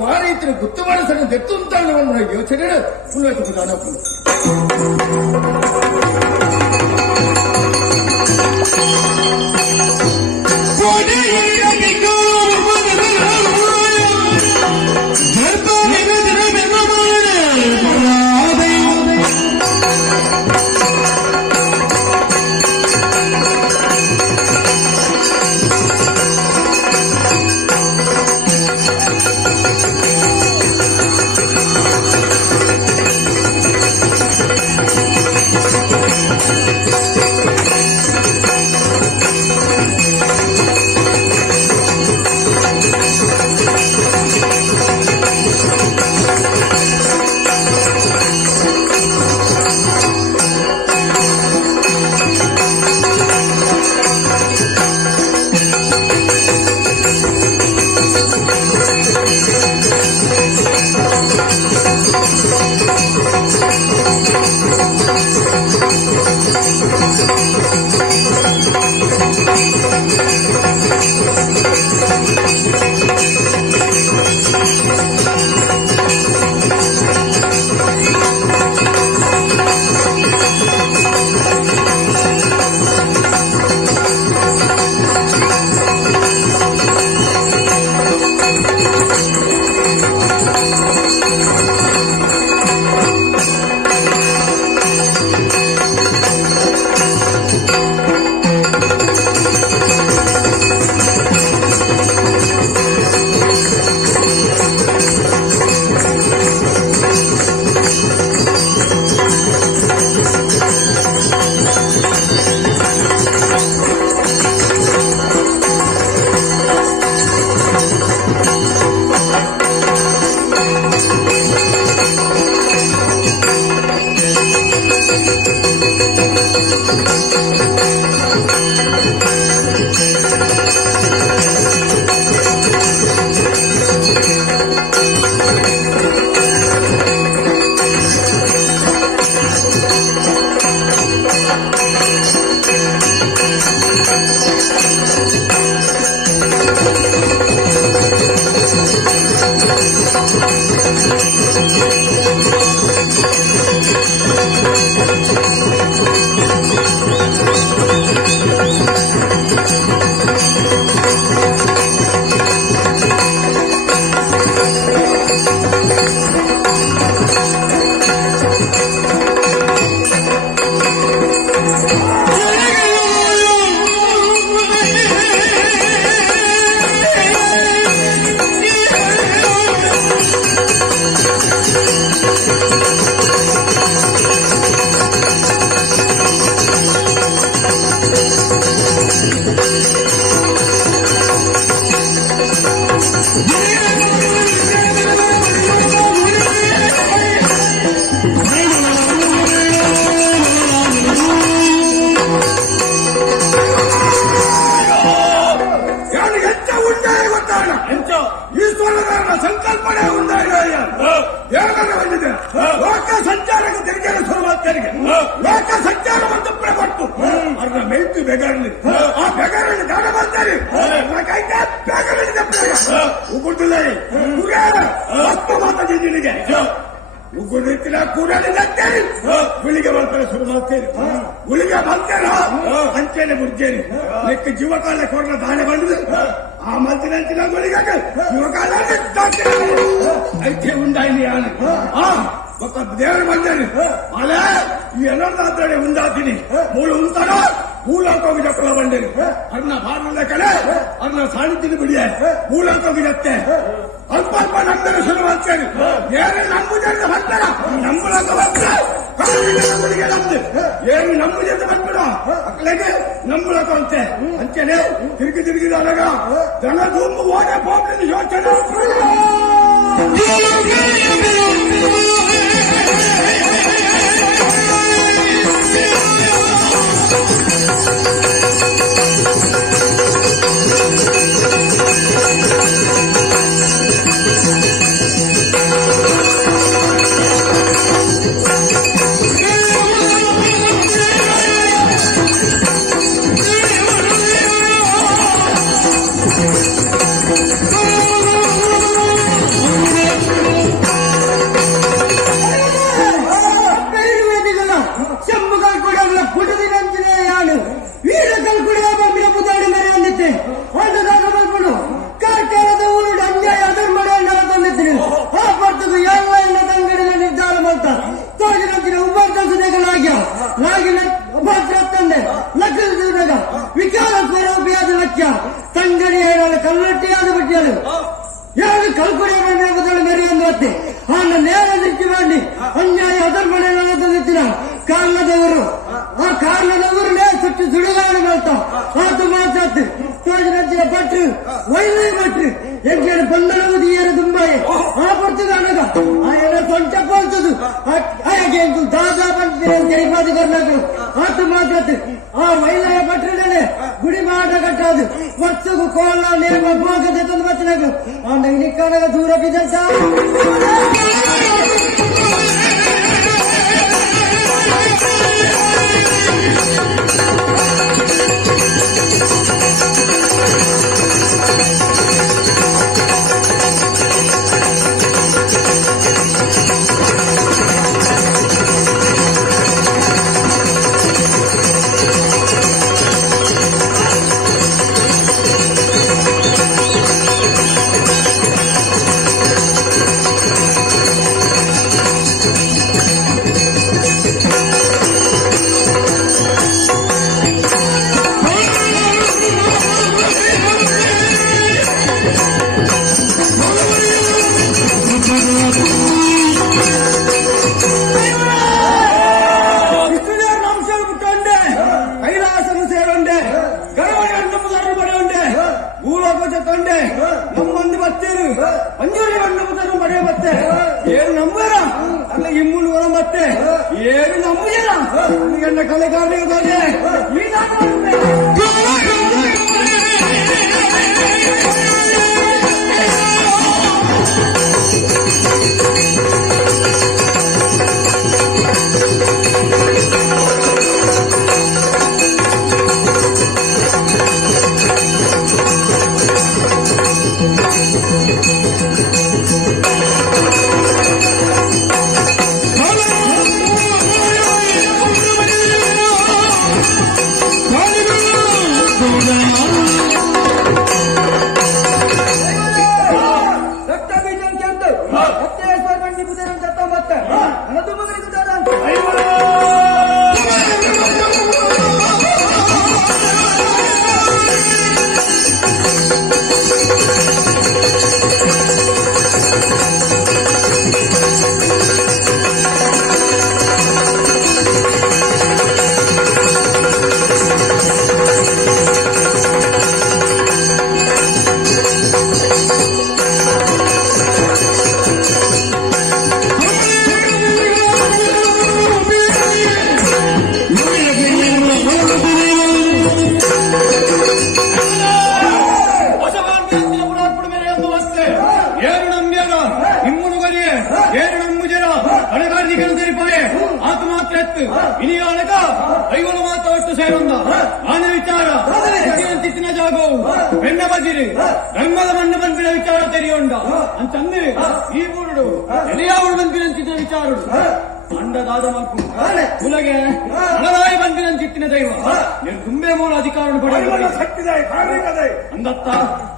ವಾರ ಇದ್ರೆ ಗುತ್ತು ಮಾಡಿಸಲು ದೆತ್ತು ಅಂತ ಯೋಚನೆ ಫುಲ್ ಸಂಕಲ್ಪನೆ ಬಂದಿದೆ. ಲೋಕ ಸಂಚಾರಕ್ಕೆ ತೆರಿಗೆ ಶುರುವಾಗ್ತರಿಗೆ ಲೋಕ ಸಂಚಾರವನ್ನು ಪ್ರಪಟ್ಟು ಅವ್ರನ್ನ ಮೆಲ್ತು ಬೆಗರಲಿ ಆ ಬೆಗರಲ್ಲಿ ದಾನ ಮಾಡ್ತಾರೆ. ಉಗುಟ್ಟಿಲ್ಲ ಮಾತಾಡಿ ನಿನಗೆ ಉಗುಡಿತ್ತಿನ ಕೂಡ ಗುಳಿಗೆ ಮಾಡ್ತಾರೆ ಶುರು ಮಾಡ್ತೇನೆ. ಗುಳಿಗೆ ಮಾಡ್ತಾರ ಅಂಚೆನೆ ಮುಡ್ಜೇನೆ ಲೆಕ್ಕ ಜೀವಕಾಲ ಕೊಡ್ರ ದಾನೆ ಬಂದಿದೆ. ಆ ಮಂತ್ರಿನ ಗುಳಿಗೆ ಜೀವಕಾಲ ಐತೆ ಉಂಡಾಯ್ಲಿ ఒక దేవుడు మంచి అలా ఈ ఎన్నోడే ఉందాతిని మూడు ఉంటారో ಮೂಲಾಕೋಗಿ ಜಪ್ಪಲ ಬಂಡೇರಿ ಅನ್ನ ಭಾರತ ಕಡೆ ಅನ್ನ ಸಾಣಿತಿನ ಬಿಡಿಯ ಮೂಲಾಕೋಗಿ ಜತ್ತೆ ಅಲ್ಪ ಅಲ್ಪ ನಮ್ಮನ್ನು ಶುರು ಮಾಡ್ತೇನೆ. ಏನೇ ನಂಬುದನ್ನು ಬರ್ತಾರ ನಂಬಲಾಕ ಬರ್ತಾರೆ ನಮ್ದು ಏನು ನಂಬುದನ್ನು ಬರ್ತಾರ ಅಕ್ಕಳಿಗೆ ನಂಬಲಾಕ ಅಂತೆ ಅಂಚೆನೆ ತಿರುಗಿ ತಿರುಗಿದಾಗ ದನ ದುಂಬು ಓಡೆ ಹೋಗ್ತೀನಿ ಯೋಚನೆ ಕಲ್ಕುಡಿ ಬದಲು ಮೆರೆಯೊಂದು ಅವನ್ನ ನೇರ ದೃಷ್ಟಿ ಮಾಡಿ ಅನ್ಯಾಯ ಅಧರ್ಮಣೆಗಳನ್ನು ನಿಂತಿನ ಕಾರಣದವರು ಆ ಕಾರಣದವರನ್ನೇ ಸುಟ್ಟು ಸುಡುಗಾಡು ಮಾಡ್ತಾ ಆತು ಮಾತಾಡ್ತು ನಚ್ಚಿನ ಪಟ್ರು ವೈದ್ಯ ಪಟ್ರು ಎಂಟು ಬಂದಳವುದು ಏರು ದುಂಬಾಯಿ ಆ ಪಡ್ತದ ಅನ್ನದ ಆ ಎಲ್ಲ ಸೊಂಟ ಪಡ್ತದು ಹಾಗೆ ದಾದಾ ಬಂದ್ರೆ ಜೈಪಾದಿ ಕರ್ನಾಟಕ ಆತು ಮಾತಾಡ್ತು ಆ ವೈದ್ಯ ಪಟ್ರನೇ ಗುಡಿ ಮಾಡ ಕಟ್ಟದು ವರ್ಷಗೂ ಕೋಲ ನೇಮ ಹೋಗದೆ ತಂದು ಬಚ್ಚನಾಗ ಆ ನಿಕ್ಕಾನಾಗ ದೂರ ಬಿದ್ದಂತ ನಮ್ಮಂದು ಬತ್ತೇರು ಅಂಜೂರಿ ಬಣ್ಣರು ಮನೆ ಬತ್ತೆ ಏನು ನಂಬರ ಅಲ್ಲ ಇಮ್ಮೂರು ಹೊರ ಬತ್ತೆ ಏನು ನಂಬುದಿಲ್ಲ ನನ್ನ ಕಲೆಗಾರರಿಗೆ ಇನಿಯಾಳಕ ಐವಳು ಮಾತಾವಷ್ಟು ಸೇರೊಂದ ಆನೆ ವಿಚಾರ ತಿತ್ತಿನ ಜಾಗವು ಬೆನ್ನ ಬದಿರಿ ಧರ್ಮದ ಮಣ್ಣು ಬಂದಿನ ವಿಚಾರ ತೆರೆಯೊಂಡ ಅಂತಂದ್ರೆ ಈ ಊರುಡು ಎಲಿಯಾವಳು ಬಂದಿನ ವಿಚಾರಡು ಅಂಡದಾದ ಮಲ್ಕು ಕುಲಗೆ ಹಣದಾಯಿ ಬಂದಿನ ದೈವ ನೀನು ತುಂಬೆ ಮೂಲ ಅಧಿಕಾರ ಪಡೆದ ಅಂದತ್ತ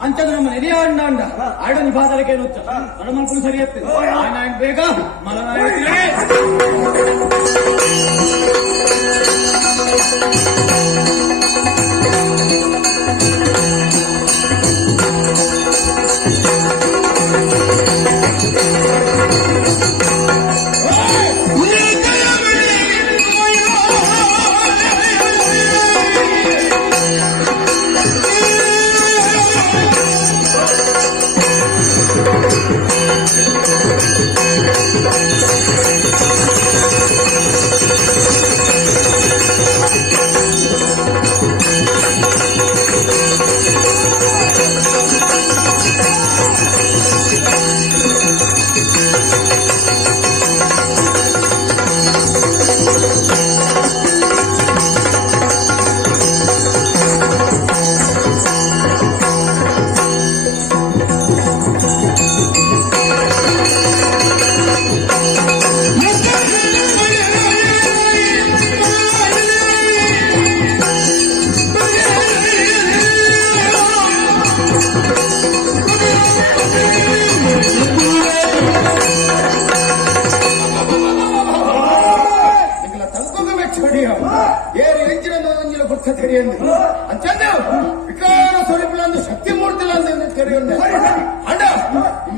ಅಂಚದು ನಮ್ಮ ನೆನೆಯ ಅಂಡ ಅಂಡ ಆಡನಿ ಬಾದರಕ್ಕೆ ನುಚ್ಚ ನಡ ಮಲ್ಕು ಸರಿಯತ್ತೆ ಆಯ್ನ ಬೇಗ ಮಲನಾಯ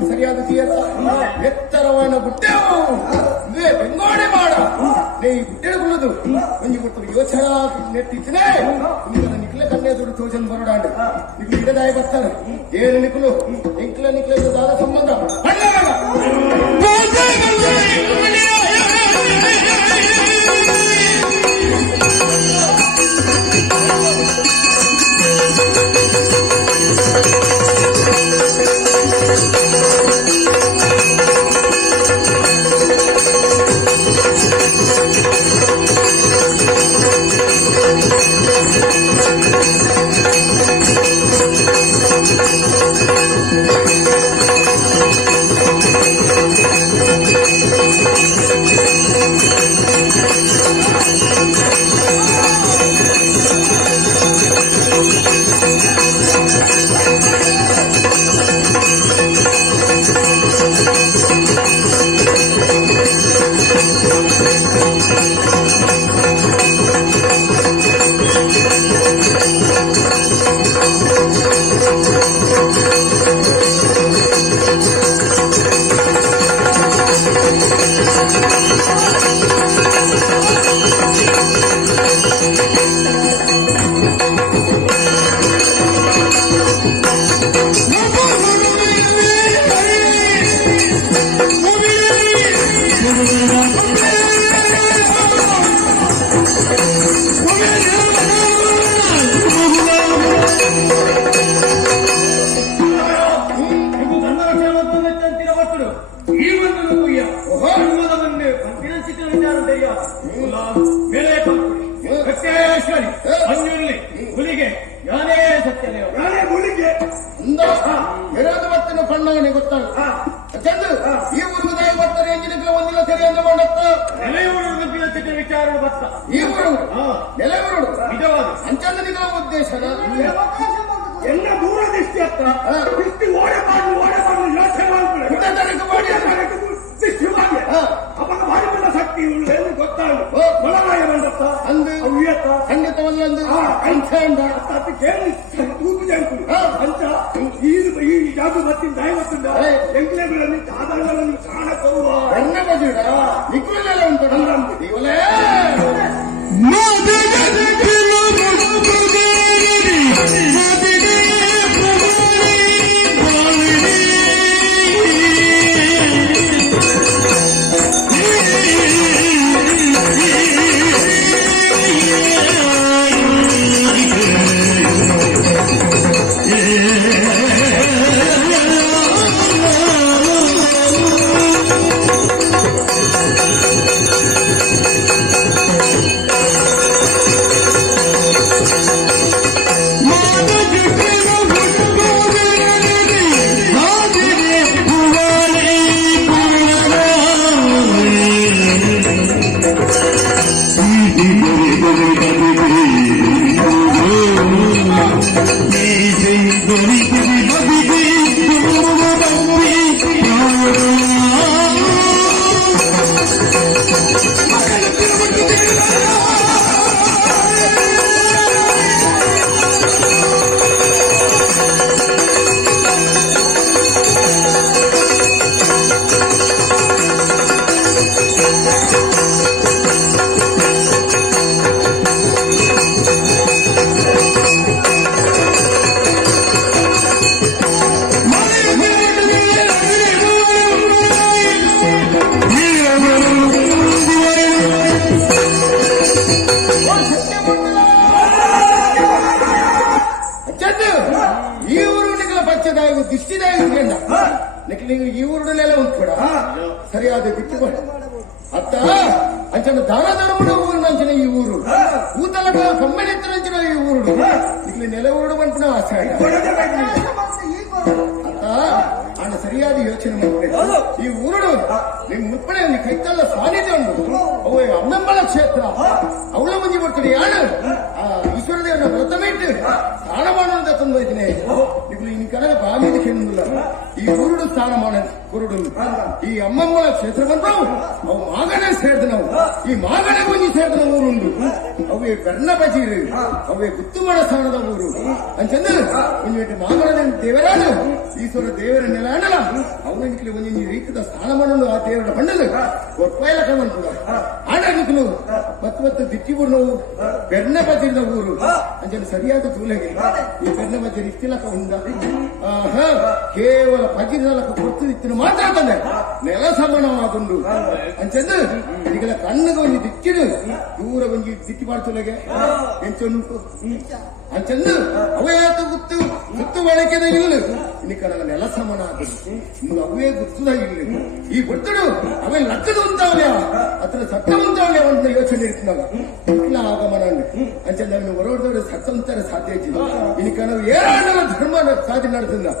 ಸರಿಯಾದ ತೀಯತ್ತ ಎತ್ತರವಾದ ಗುಡ್ಡೆವು ಇದೇ ಬೆಂಗೋಡೆ ಮಾಡ ನೇ ಈ ಗುಡ್ಡೆಡುಕೊಳ್ಳದು ಒಂಜಿ ಕೊಟ್ಟು ಯೋಚನಾ ನೆಟ್ಟಿಚ್ಚಿನೇ ನಿಕ್ಲ ಕನ್ನೆ ದುಡ್ಡು ತೋಚನ್ ಬರೋಡಾಂಡು ನಿಕ್ಲು ಇಡದಾಯ ಬರ್ತಾನೆ ಏನು ನಿಕ್ಲು ನಿಕ್ಲ ದಾದ ಸಂಬಂಧ ಹುಲಿಗೆ ಯಾರೇ ಸತ್ಯ ಯಾರೇ ಹುಲಿಗೆ ಇರೋದು ಬರ್ತೇನೆ ಪಣ್ಣವನೇ ಗೊತ್ತಾಗ ಚಂದು ಈ ಊರುದಾಯ ಬರ್ತಾರೆ ಎಂಜಿನಕ್ಕೆ ಒಂದಿಲ್ಲ ಸರಿ ಅಂತ ಮಾಡತ್ತ ನೆಲೆಯೂರು ವಿಚಾರ ಬತ್ತ ಈ ಊರು ನೆಲೆಯೂರು ನಿಜವಾದ ಅಂಚಂದ ನಿಗಳ ಉದ್ದೇಶನ ಎಲ್ಲ ದೂರದೃಷ್ಟಿ ಹತ್ರ ದೃಷ್ಟಿ ಓಡೆ ಮಾಡಿ ಯೋಚನೆ ಮಾಡಿ ದೃಷ್ಟಿ ಮಾಡಿ ಅವಾಗ ಮಾಡಿದ ಶಕ್ತಿ ಉಳ್ಳು ಎಂದು ಗೊತ್ತಾಗಲು ಮೊಳಗಾಯ ಬಂದತ್ತ ಅಂದು ಅವ್ಯತ ಖಂಡಿತವಲ್ಲಂದು ಅಂಚ ಅಂದ ಅದು ಕೇಳಿ ತೂಪಿದೆ ಅಂಕುಲು ಅಂಚ ಈ ಜಾಗು ಬತ್ತಿನ ದಾಯ ಬತ್ತಿಂದ ಎಂಕ್ಲೆಗಳಲ್ಲಿ ಸಾಧಾರಣಗಳನ್ನು ಕಾಣಕರುವ ಎನ್ನ ಬಜುಡ ನಿಕ್ಕುಲೆಲ್ಲ ಉಂಟು ಇವಲೇ ಈ ಊರಿನೆಲ್ಲ ಉಂಟುಬೇಡ ಸರಿಯಾದ ಬಿಟ್ಟುಬೇಡ ಅತ್ತ ಅಂಚನ ದಾನ ಧರ್ಮದ ಊರಿನ ಅಂಚನ ಈ ಊರು ಊತಲ ಕಮ್ಮೆನೆತ್ತರಂಚಿನ ಈ ಊರು ಇಲ್ಲಿ ನೆಲ ಊರು ಬಂತು ಆಚಾರ ಅತ್ತ ಅಣ್ಣ ಸರಿಯಾದ ಯೋಚನೆ ಮಾಡ್ಬೇಕು ಈ ಊರು ನಿಮ್ ಮುಪ್ಪಣೆ ಕೈತಲ್ಲ ಸಾನ್ನಿಧ್ಯ ಉಂಟು ಅವು ಅಮ್ಮಂಬಳ ಕ್ಷೇತ್ರ ಅವಳ ಮುಂಜಿ ಬರ್ತಾರೆ ಯಾರು ಈಶ್ವರ ದೇವರ ವ್ರತ ಬಿಟ್ಟು ಸ್ನಾನ ಮಾಡೋದ ತಂದಿದ್ದೀನಿ ನೀವು ಇನ್ ಕಡೆ ಬಾವಿದ ಕೆನ್ನಿಲ್ಲ ಈ ಊರುಡು ಸ್ಥಾನಮಾನ ಕುರುಡು ಈ ಅಮ್ಮಮ್ಮಳ ಕ್ಷೇತ್ರ ಬಂದು ಅವು ಮಾಗನೇ ಸೇರಿದ ನಾವು ಈ ಮಾಗನೇ ಒಂಜಿ ಸೇರಿದ ಊರುಂಡು ಅವೇ ಬೆರ್ನ ಬಜೀರು ಅವೇ ಗುತ್ತುಮಡ ಸ್ಥಾನದ ಊರು ಅಂಚಂದ ಒಂಜಿ ಮಾಗನ ದೇವರಾದ ಈಶ್ವರ ದೇವರ ನೆಲ ಅಂಡಲ ಅವನಿಗೆ ಒಂಜಿ ರೀತಿಯ ಸ್ಥಾನಮಾನ ಆ ದೇವರ ಬಂಡಲು ಒಪ್ಪಾಯಲ ಕಮನ್ ಕೂಡ ಆಡಲಿಕ್ಕಲು ಮತ್ತೆ ದಿಟ್ಟಿಬುಡು ಬೆರ್ನ ಬಜೀರಿದ ಊರು ಅಂಚನೆ ಸರಿಯಾದ ತೂಲೆಗೆ ಈ ಬೆರ್ನ ಬಜೀರಿ ಇಷ್ಟಿಲಕ ಉಂಡ ಕೇವಲ ಪಜಿರಲಕ ಕೊಟ್ಟು ಇತ್ತಿನ ಮಾತ್ರ ತಂದೆ ನೆಲ ಸಮಾನವಾದುಂಡು ಅಂಚಂದು ಈಗಲ ಕಣ್ಣಿಗೆ ಒಂದು ದಿಕ್ಕಿಡು ದೂರ ಒಂಜಿ ದಿಕ್ಕಿ ಮಾಡ್ತೊಳಗೆ ಎಂಚುಂಟು ಅಂಚಂದು ಅವೇತ ಗುತ್ತು ಗುತ್ತು ಬಳಕೆದ ಇಲ್ಲು ಇನ್ನಿಕ ನನಗೆ ನೆಲ ಸಮಾನ ಆಗುದು ಅವೇ ಗುತ್ತುದ ಇಲ್ಲ ಈ ಗೊತ್ತುಡು ಅವೇ ಲಕ್ಕದು ಉಂಟಾವ್ಯ ಅತ್ರ ಸತ್ತ ಉಂಟಾವ್ಯ ಅಂತ ಯೋಚನೆ ಇರ್ತಿನಾಗ ಇಲ್ಲ ಆಗಮನ ಅಂಚಂದ ಅವನು ಹೊರಡದವರು ಸತ್ತ ಅಂತಾರೆ ಸಾಧ್ಯ ಇನ್ನಿಕ ನಾವು ಏರಾಂಡಲ ಧರ್ಮ ಸಾಧನೆ ನಡೆಸಿದ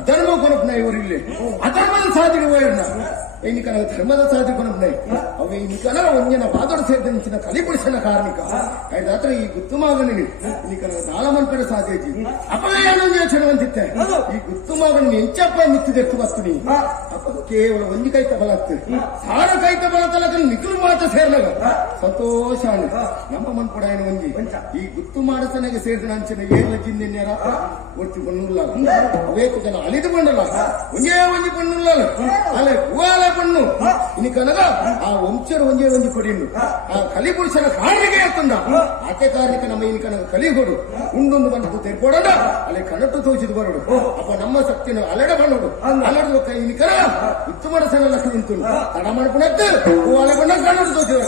ಅಧರ್ಮ ಕೊನಪ್ನ ಇವರು ಇಲ್ಲಿ ಅಧರ್ಮದ ಸಾಧನೆ ಹೋಯಣ್ಣ ಇನ್ನಿಕ ನಾವು ಧರ್ಮದ ಸಾಧನೆ ಕೊನಪ್ನ ಅವೇ ಇನ್ನಿಕನ ಒಂಜನ ಬಾದರ ಸೇರಿದಂಚಿನ ಕಲಿಪುರುಷನ ಕಾರ್ಮಿಕ ಆಯ್ತಾತ್ರ ಈ ಗುತ್ತುಮಾಗನಿಗೆ ಇನ್ನಿಕ ನಾವು ದಾಳಮಂಪರ ಸಾಧ್ಯ ಅಪವೇ ಅನ್ನೊಂದು ಯೋಚನೆ ಬಂದಿತ್ತೆ ಈ ಗುತ್ತುಮಾಗನ ಎಂಚಪ್ಪ ನಿತ್ತಿದೆತ್ತು ಬಸ್ತು ನೀ ಅಪ್ಪ ಕೇವಲ ಒಂಜಿ ಕೈತ ಬಲ ಆಗ್ತದೆ ಸಾರ ಕೈತ ಬಲ ತಲಕ ನಿಖಲು ಮಾತ್ರ ಸೇರ್ನಾಗ ಸಂತೋಷ ನಮ್ಮ ಮನ್ಪಡ ಒಂಜಿ ಈ ಗುತ್ತು ಮಾಡಸನಿಗೆ ಸೇರಿದ ಅಂಚಿನ ಏರ್ಲ ಜಿನ್ನೆನ್ಯಾರ ಒಟ್ಟು ಬಣ್ಣುಲ್ಲ ಅವೇಕು ಜನ ಅಲಿದು ಬಣ್ಣಲ್ಲ ಒಂಜೇ ಒಂಜಿ ಬಣ್ಣುಲ್ಲ ಅಲೆ ಹೂವಾಲ ಬಣ್ಣು ಇನ್ನು ಕನಗ ಆ ವಂಶರು ಒಂಜೇ ಒಂಜಿ ಕೊಡಿಂಡು ಆ ಕಲಿಪುರುಷನ ಕಾರ್ಮಿಕ ಎತ್ತಂಡ ಆತೆ ಕಾರ್ಮಿಕ ನಮ್ಮ ಇನ್ನು ಕನಗ ಕಲಿಗೊಡು ಉಂಡೊಂದು ಬಂದು ತೆರ್ಕೊಡೋಣ ಅಲ್ಲಿ ಕನಟ್ಟು ತೋಚಿದು ಬರೋಡು ಅಪ್ಪ ನಮ್ಮ ಶಕ್ತಿನ ಅಲೆಡ ಬಣ್ಣೋಡು ಅಲೆಡ ಕೈ ಇನ್ನು ಕನ ಗುತ್ತು ಮಾಡಸನ ಲಕ್ಕ ನಿಂತು ತಡ ಮಾಡ್ಕೊಂಡದ್ದು ಹೂವಾಲ ಬಣ್ಣ ಕನ್ನಡ ತೋಚಿದ್ರು